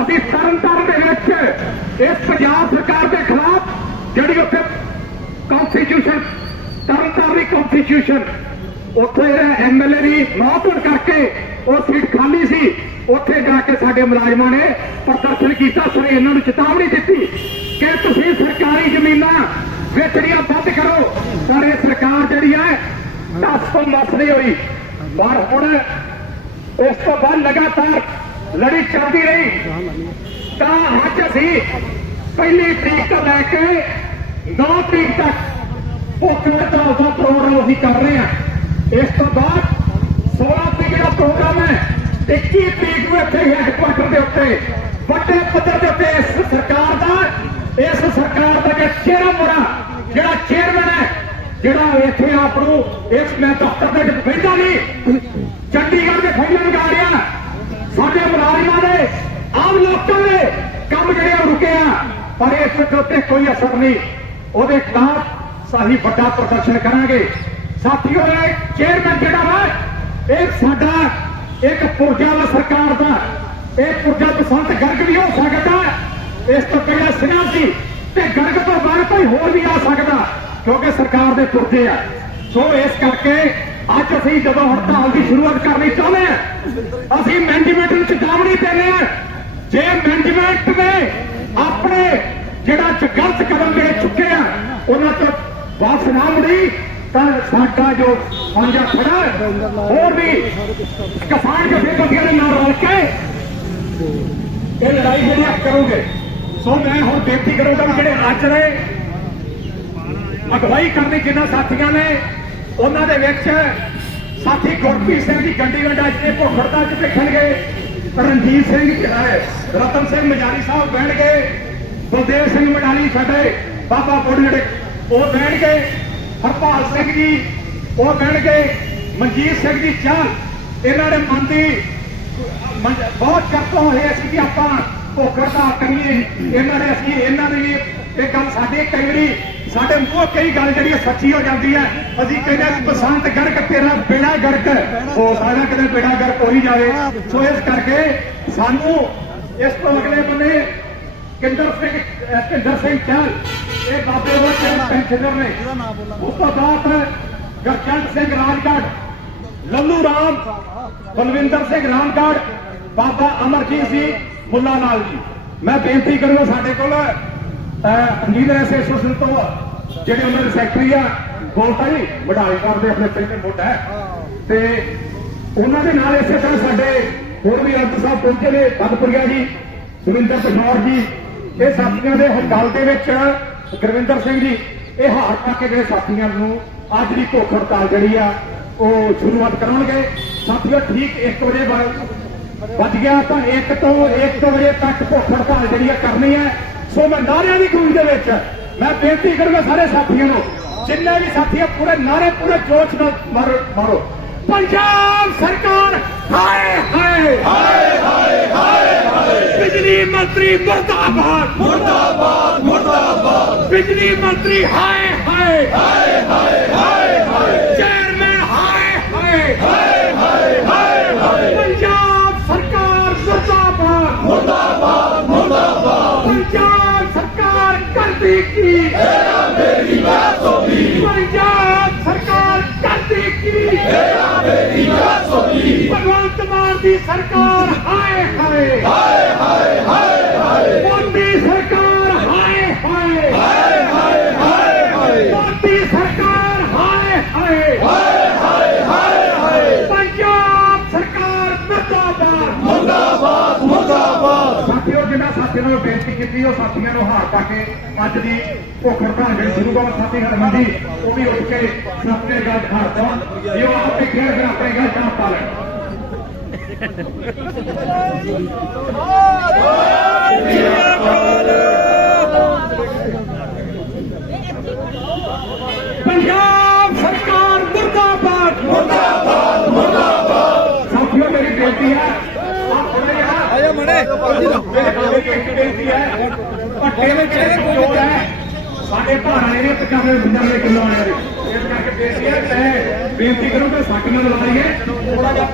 ਅਸੀਂ ਤਰਨਤਾਰਨ ਦੇ ਵਿੱਚ ਇਸ ਪੰਜਾਬ ਸਰਕਾਰ ਦੇ ਖਿਲਾਫ ਜਿਹੜੀ ਉੱਥੇ ਕਨਸਟੀਟਿਊਸ਼ਨ ਤਰਨਤਾਰਨ ਦੀ ਕਨਸਟੀਟਿਊਸ਼ਨ ਉੱਥੇ ਐਮਐਲਏ ਦੀ ਮੌਤ ਹੋਣ ਕਰਕੇ ਉਹ ਸੀਟ ਖਾਲੀ ਸੀ, ਉੱਥੇ ਜਾ ਕੇ ਸਾਡੇ ਮੁਲਾਜ਼ਮਾਂ ਨੇ ਪ੍ਰਦਰਸ਼ਨ ਕੀਤਾ ਸੋ ਇਹਨਾਂ ਨੂੰ ਚੇਤਾਵਨੀ ਦਿੱਤੀ ਕਿ ਤੁਸੀਂ ਸਰਕਾਰੀ ਜ਼ਮੀਨਾਂ ਵੇਚਣੀਆਂ ਬੰਦ ਕਰੋ। ਪਰ ਇਹ ਸਰਕਾਰ ਜਿਹੜੀ ਹੈ ਦਸ ਤੋਂ ਮਸ ਹੋਈ। ਪਰ ਹੁਣ ਉਸ ਤੋਂ ਬਾਅਦ ਲਗਾਤਾਰ ਲੜੀ ਚੱਲਦੀ ਰਹੀ। ਤਾਂ ਅੱਜ ਅਸੀਂ ਪਹਿਲੀ ਤਰੀਕ ਤੋਂ ਲੈ ਕੇ 9 ਤਰੀਕ ਤੱਕ ਭੁੱਖ ਹੜਤਾਲ ਦਾ ਪ੍ਰੋਗਰਾਮ ਅਸੀਂ ਕਰ ਰਹੇ ਹਾਂ। ਇਸ ਤੋਂ ਬਾਅਦ 16 ਤਰੀਕ ਦਾ ਪ੍ਰੋਗਰਾਮ ਹੈ। 21 ਤਰੀਕ ਨੂੰ ਇੱਥੇ ਹੈਡਕੁਆਟਰ ਦੇ ਉੱਤੇ, ਵੱਡੇ ਪੱਧਰ ਦੇ ਉੱਤੇ ਇਸ ਸਰਕਾਰ ਦਾ, ਇਸ ਸਰਕਾਰ ਦਾ ਜਿਹੜਾ ਚਿਹਰਾ ਮੋੜਾ ਜਿਹੜਾ ਚੇਅਰਮੈਨ ਹੈ, ਜਿਹੜਾ ਇੱਥੇ ਆਪ ਨੂੰ ਇਸ ਮੈਂ ਦਫ਼ਤਰ ਦੇ ਵਿੱਚ ਬੈਠਾ ਨਹੀਂ ਚੰਡੀਗੜ੍ਹ ਦੇ ਫੈਲੇ ਲਗਾ ਰਿਹਾ ਸਾਡੇ ਆਮ ਲੋਕਾਂ ਦੇ ਕੰਮ ਜਿਹੜੇ ਉਹ ਰੁਕੇ ਆ, ਪਰ ਇਸ ਦੇ ਉੱਤੇ ਕੋਈ ਅਸਰ ਨਹੀਂ। ਉਹਦੇ ਖਿਲਾਫ ਸਾਹੀ ਵੱਡਾ ਪ੍ਰਦਰਸ਼ਨ ਕਰਾਂਗੇ। ਸਾਥੀਓ, ਇਹ ਚੇਅਰਮੈਨ ਜਿਹੜਾ ਵਾ, ਇਹ ਸਾਡਾ ਇੱਕ ਪੁਰਜਾ ਵਾ ਸਰਕਾਰ ਦਾ। ਇਹ ਪੁਰਜਾ ਬਸੰਤ ਗਰਗ ਵੀ ਹੋ ਸਕਦਾ। ਇਸ ਤੋਂ ਪਹਿਲਾਂ ਸਿਰਾਂ ਸੀ ਤੇ ਗਰਗ ਤੋਂ ਬਾਅਦ ਕੋਈ ਹੋਰ ਵੀ ਆ ਸਕਦਾ, ਕਿਉਂਕਿ ਸਰਕਾਰ ਦੇ ਪੁਰਜੇ ਆ। ਸੋ ਇਸ ਕਰਕੇ ਅੱਜ ਅਸੀਂ ਜਦੋਂ ਹੜਤਾਲ ਦੀ ਸ਼ੁਰੂਆਤ ਕਰਨੀ ਚਾਹੁੰਦੇ ਹਾਂ ਅਸੀਂ ਮੈਨੇਜਮੈਂਟ ਨੂੰ ਚੇਤਾਵਨੀ ਦਿੰਦੇ ਹਾਂ ਜੇ ਮੈਨੇਜਮੈਂਟ ਨੇ ਆਪਣੇ ਜਿਹੜਾ ਗਲਤ ਕਦਮ ਜਿਹੜੇ ਚੁੱਕੇ ਆ, ਉਹਨਾਂ ਤੋਂ ਵਾਪਸ ਨਾ ਮੁੜੀ, ਤਾਂ ਸਾਡਾ ਜੋ ਪੰਜਾ ਖੜਾ ਹੋਰ ਵੀ ਕਿਸਾਨ ਜਥੇਬੰਦੀਆਂ ਦੇ ਨਾਲ ਰਲ ਕੇ ਇਹ ਲੜਾਈ ਜਿਹੜੀ ਆਪ ਕਰੋਗੇ। ਸੋ ਮੈਂ ਹੁਣ ਬੇਨਤੀ ਕਰੂੰਗਾ ਵੀ ਜਿਹੜੇ ਅੱਜ ਦੇ ਅਗਵਾਈ ਕਰਨੀ ਜਿਨ੍ਹਾਂ ਸਾਥੀਆਂ ਨੇ, ਉਹਨਾਂ ਦੇ ਵਿੱਚ ਸਾਥੀ ਗੁਰਪ੍ਰੀਤ ਸਿੰਘ ਦੀ ਗੰਡੀ ਗੰਡਾ ਜਿਹੜੇ ਭੁੱਖੜਦਾ ਚ ਦੇਖਣਗੇ ਰਣਜੀਤ ਸਿੰਘ ਜਿਹੜਾ ਹੈ, ਰਤਨ ਸਿੰਘ ਮਜਾਰੀ ਸਾਹਿਬ ਬਹਿਣਗੇ ਬਲਦੇਵ ਸਿੰਘ ਮਡਾਲੀ ਸਾਡੇ ਬਾਬਾ ਕੋੜਨੜੇ ਉਹ ਬਹਿਣਗੇ ਹਰਪਾਲ ਸਿੰਘ ਜੀ, ਉਹ ਬਹਿਣਗੇ ਮਨਜੀਤ ਸਿੰਘ ਜੀ ਚਾਹ, ਇਹਨਾਂ ਦੇ ਮਨ ਦੀ ਬਹੁਤ ਕਰਤੋਂ ਹੋਏ ਸੀ ਕਿ ਆਪਾਂ ਭੁੱਖੜਦਾ ਕਰੀਏ, ਇਹਨਾਂ ਨੇ ਅਸੀਂ ਇਹਨਾਂ ਦੇ ਇਹ ਗੱਲ ਸਾਡੇ ਕਈ ਵਾਰੀ, ਸਾਡੇ ਮੂੰਹੋਂ ਕਈ ਗੱਲ ਜਿਹੜੀ ਸੱਚੀ ਹੋ ਜਾਂਦੀ ਹੈ ਅਸੀਂ ਕਹਿੰਦੇ ਬਸੰਤ ਗਰਕ, ਤੇਰਾ ਬੇੜਾ ਗਰਕ। ਹੋ ਸਕਦਾ ਕਿਤੇ ਬੇੜਾ ਗਰਕ ਹੋ ਹੀ ਜਾਵੇ। ਸੋ ਇਸ ਕਰਕੇ ਸਾਨੂੰ ਇਸ ਤੋਂ ਅਗਲੇ ਬੰਨੇ ਕਿੰਦਰ ਸਿੰਘ ਕਿੰਦਰ ਸਿੰਘ ਚਹਿਲ ਇਹ ਬਾਬੇ ਉਹ ਪੈਨਸ਼ਨਰ ਨੇ। ਉਸ ਤੋਂ ਬਾਅਦ ਗਰਚੰਦ ਸਿੰਘ ਰਾਜਗੜ੍ਹ ਲੱਲੂ ਰਾਮ, ਬਲਵਿੰਦਰ ਸਿੰਘ ਰਾਮਗੜ੍ਹ, ਬਾਬਾ ਅਮਰਜੀਤ ਜੀ, ਮੁੱਲਾ ਨਾਲ ਜੀ। ਮੈਂ ਬੇਨਤੀ ਕਰੂੰਗਾ ਸਾਡੇ ਕੋਲ ਇੰਜੀਨੀਅਰ ਐਸੋਸੀਏਸ਼ਨ ਤੋਂ ਜਿਹੜੇ ਉਹਨਾਂ ਦੇ ਸੈਕਟਰੀ ਆ ਗੋਲਤਾ ਜੀ ਵਡਾਈ ਕਰਦੇ ਆਪਣੇ ਪਹਿਲੇ ਮੋਢ ਹੈ। ਤੇ ਉਹਨਾਂ ਦੇ ਨਾਲ ਇਸੇ ਤਰ੍ਹਾਂ ਸਾਡੇ ਹੋਰ ਵੀ ਅੰਤ ਸਾਹਿਬ ਪਹੁੰਚੇ ਨੇ, ਬਦਪੁਰੀਆ ਜੀ, ਸੁਰਿੰਦਰ ਪਠੌਰ ਜੀ। ਇਹ ਸਾਥੀਆਂ ਦੇ ਗੱਲ ਦੇ ਵਿੱਚ ਗੁਰਵਿੰਦਰ ਸਿੰਘ ਜੀ, ਇਹ ਹਾਰ ਪਾ ਕੇ ਜਿਹੜੇ ਸਾਥੀਆਂ ਨੂੰ। ਅੱਜ ਦੀ ਭੁੱਖ ਹੜਤਾਲ ਜਿਹੜੀ ਆ, ਉਹ ਸ਼ੁਰੂਆਤ ਕਰਨਗੇ ਸਾਥੀਓ, ਠੀਕ 1 ਵਜੇ ਬਾਅਦ ਵੱਜ ਗਿਆ, ਤਾਂ 1 ਤੋਂ 1 ਵਜੇ ਤੱਕ ਭੁੱਖ ਹੜਤਾਲ ਜਿਹੜੀ ਆ ਕਰਨੀ ਹੈ। ਸੋ ਮੈਂ ਨਾਰਿਆਂ ਦੀ ਗੂੰਜ ਦੇ ਵਿੱਚ ਮੈਂ ਬੇਨਤੀ ਕਰੂੰਗਾ ਸਾਰੇ ਸਾਥੀਆਂ ਨੂੰ ਜਿੰਨੇ ਵੀ ਸਾਥੀ ਆ ਪੂਰੇ ਨਾਰੇ ਪੂਰੇ ਜੋਸ਼ ਨਾਲ ਮਾਰੋ ਮਾਰੋ। ਪੰਜਾਬ ਸਰਕਾਰ ਹਾਏ ਹਾਏ। ਹਾਏ ਹਾਏ ਹਾਏ ਬਿਜਲੀ ਮੰਤਰੀ ਮੁਰਦਾਬਾਦ। ਮੁਰਦਾਬਾਦ ਮੁਰਦਾਬਾਦ। ਬਿਜਲੀ ਮੰਤਰੀ ਹਾਏ ਹਾਏ ਹਾਏ ਹਾਏ ਹਾਏ ਚੇਅਰਮੈਨ ਹਾਏ ਹਾਏ ਹਾਏ ਹਾਏ ਹਾਏ ਪੰਜਾਬ ਸਰਕਾਰ ਮੁਰਦਾਬਾਦ ਮੁਰਦਾਬਾਦ ਮੁਰਦਾਬਾਦ ਪੰਜਾਬ ਸਰਕਾਰ ਕਰਦੀ ਕੀ ਤੇਰਾ ਮੇਰੀ ਬਾਤ ਹੋਈ ਪੰਜਾਬ ਸਰਕਾਰ ਕਰਦੀ ਕੀ ਤੇਰਾ ਮੇਰੀ ਬਾਤ ਹੋਈ ਭਗਵੰਤ ਮਾਨ ਦੀ ਸਰਕਾਰ ਹਾਏ ਹਾਏ ਹਾਏ ਹਾਏ ਹਾਏ ਹਾਏ ਮੋਦੀ ਸਰਕਾਰ ਹਾਏ ਹਾਏ ਹਾਏ ਹਾਏ ਹਾਏ ਹਾਏ ਮੋਦੀ ਸਰਕਾਰ ਹਾਏ ਹਾਏ ਹਾਏ ਹਾਏ ਹਾਏ ਹਾਏ ਪੰਜਾਬ ਸਰਕਾਰ ਮੁਰਦਾਬਾਦ ਮੁਰਦਾਬਾਦ ਮੁਰਦਾਬਾਦ ਸਾਥੀਓ ਨੂੰ ਬੇਨਤੀ ਕੀਤੀ, ਉਹ ਸਾਥੀਆਂ ਨੂੰ ਹਾਰ ਪਾ ਕੇ ਅੱਜ ਦੀ ਭੁੱਖ ਹੜਤਾਲ ਜਿਹੜੀ ਸ਼ੁਰੂ ਕਰ ਸਾਥੀ ਹਰਮੰਦੀ ਉਹ ਵੀ ਉੱਠ ਕੇ ਸਾਥੀਆਂ ਗੱਲ ਹਾਰ ਪਾਉਣ। ਇਹ ਉਹ ਹੀ ਖੇਡ ਕੇ ਆਪਣੇ ਗੱਲ ਜਾਂ ਪਾ ਲੈਣ। ਪੰਜਾਬ ਸੁਣੇ ਪੱਟੇ ਵਿੱਚ ਕੋਈ ਸਾਡੇ ਭਾਰਾਂ ਨੇ 95 ਬੰਦਿਆਂ ਦੇ ਕਿਲੋ ਆਣੇ ਇਸ ਕਰਕੇ ਬੇਸੀ ਹੈ ਤੇ ਬੇਨਤੀ ਕਰੂੰ ਕਿ ਸੱਟ ਨਾ ਲਾ ਲਈਏ ਥੋੜਾ ਜਿਹਾ